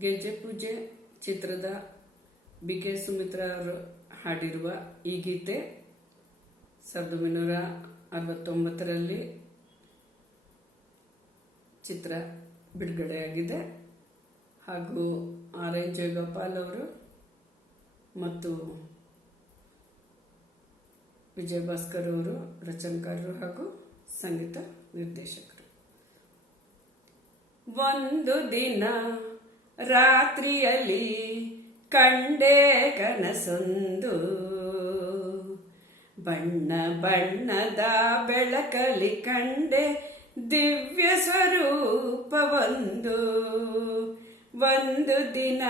ಗೆಜ್ಜೆ ಪೂಜೆ ಚಿತ್ರದ ಬಿ.ಕೆ. ಸುಮಿತ್ರಾ ಅವರು ಹಾಡಿರುವ ಈ ಗೀತೆ 1969ರಲ್ಲಿ ಚಿತ್ರ ಬಿಡುಗಡೆಯಾಗಿದೆ. ಹಾಗೂ ಆರ್.ಎನ್. ಜಯಗೋಪಾಲ್ ಅವರು ಮತ್ತು ವಿಜಯ ಭಾಸ್ಕರ್ ಅವರು ರಚನೆಕಾರರು ಹಾಗೂ ಸಂಗೀತ ನಿರ್ದೇಶಕರು. ಒಂದು ದಿನ ರಾತ್ರಿಯಲ್ಲಿ ಕಂಡೆ ಕನಸೊಂದು, ಬಣ್ಣ ಬಣ್ಣದ ಬೆಳಕಲಿ ಕಂಡೆ ದಿವ್ಯ ಸ್ವರೂಪವೊಂದು. ಒಂದು ದಿನ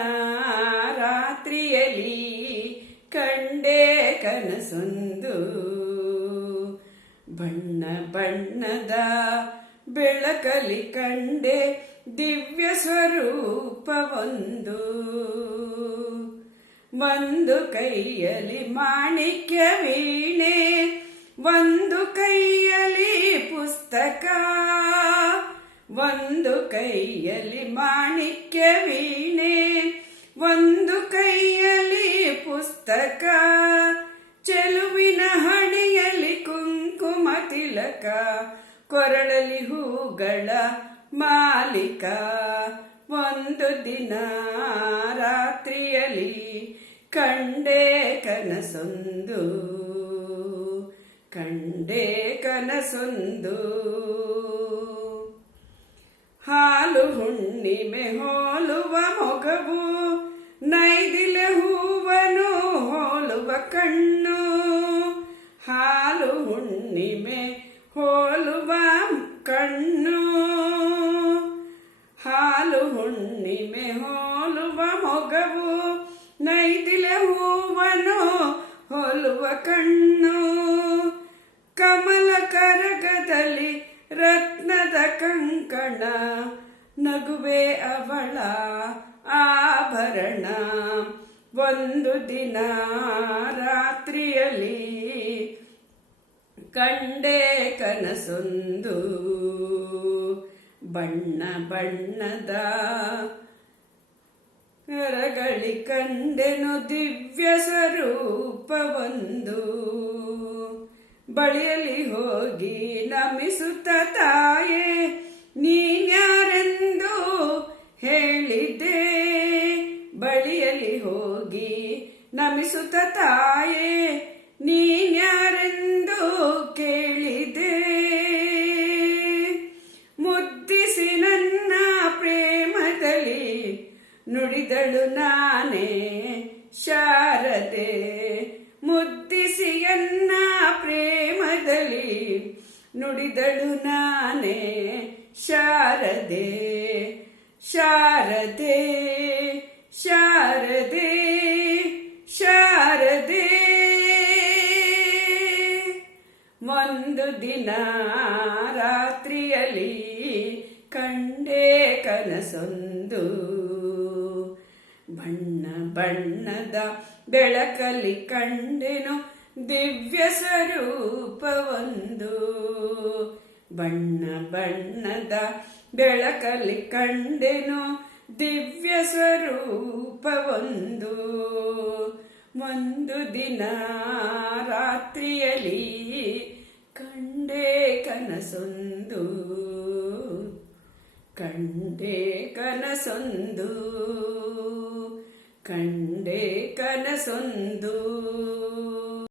ರಾತ್ರಿಯಲ್ಲಿ ಕಂಡೆ ಕನಸೊಂದು, ಬಣ್ಣ ಬಣ್ಣದ ಬೆಳಕಲಿ ಕಂಡೆ ದಿವ್ಯ ಸ್ವರೂಪವೊಂದು. ಒಂದು ಕೈಯಲ್ಲಿ ಮಾಣಿಕ್ಯ ವೀಣೆ, ಒಂದು ಕೈಯಲ್ಲಿ ಪುಸ್ತಕ. ಒಂದು ಕೈಯಲ್ಲಿ ಮಾಣಿಕ್ಯ ವೀಣೆ, ಒಂದು ಕೈಯಲ್ಲಿ ಪುಸ್ತಕ. ಚೆಲುವಿನ ಹಣೆಯಲ್ಲಿ ಕುಂಕುಮ ತಿಲಕ, ಕೊರಳಲಿ ಹೂಗಳ ಮಾಲಿಕ. ಒಂದು ದಿನ ರಾತ್ರಿಯಲ್ಲಿ ಕಂಡೆ ಕನಸೊಂದು, ಕಂಡೆ ಕನಸೊಂದು. ಹಾಲು ಹುಣ್ಣಿಮೆ ಹೋಲುವ ಮೊಗವು, ನೈದಿಲೆ ಹೂವನು ಹೋಲುವ ಕಣ್ಣು. ಹಾಲು ಹುಣ್ಣಿಮೆ ಹೋಲುವ ಕಣ್ಣು, ಹಾಲು ಹುಣ್ಣಿಮೆ ಹೋಲುವ ಮೊಗವು, ನೈದಿಲೆ ಹೂವನು ಹೋಲುವ ಕಣ್ಣು. ಕಮಲ ಕರಗದಲ್ಲಿ ರತ್ನದ ಕಂಕಣ, ನಗುವೆ ಅವಳ ಆಭರಣ. ಒಂದು ದಿನ ರಾತ್ರಿಯಲ್ಲಿ ಕಂಡೆ ಕನಸೊಂದು, ಬಣ್ಣ ಬಣ್ಣದ ಕರಗಳಿ ಕಂಡೆನು ದಿವ್ಯ ಸ್ವರೂಪವೊಂದು. ಬಳಿಯಲ್ಲಿ ಹೋಗಿ ನಮಿಸುತ್ತ ತಾಯೇ ನೀನ್ಯಾರೆಂದು ಹೇಳಿದೆ. ಬಳಿಯಲ್ಲಿ ಹೋಗಿ ನಮಿಸುತ್ತ ತಾಯೇ ನೀನ್ಯಾರೆಂದು ಕೇಳಿದೆ. ಮುದ್ದಿಸಿ ನನ್ನ ಪ್ರೇಮದಲ್ಲಿ ನುಡಿದಳು ನಾನೇ ಶಾರದೆ. ಮುದ್ದಿಸಿ ಎನ್ನ ಪ್ರೇಮದಲ್ಲಿ ನುಡಿದಳು ನಾನೇ ಶಾರದೆ. ಶಾರದೆ ಶಾರದೆ ಶಾರದೆ. ಒಂದು ದಿನ ರಾತ್ರಿಯಲ್ಲಿ ಕಂಡೆ ಕನಸೊಂದು, ಬಣ್ಣ ಬಣ್ಣದ ಬೆಳಕಲಿ ಕಂಡೆನು ದಿವ್ಯ ಸ್ವರೂಪವೊಂದು. ಬಣ್ಣ ಬಣ್ಣದ ಬೆಳಕಲಿ ಕಂಡೆನು ದಿವ್ಯ ಸ್ವರೂಪವೊಂದು. ಒಂದು ದಿನ ರಾತ್ರಿಯಲ್ಲಿ ಕಂಡೆ ಕನಸೊಂದು, ಕಂಡೆ ಕನಸೊಂದು, ಕಂಡೆ ಕನಸೊಂದು.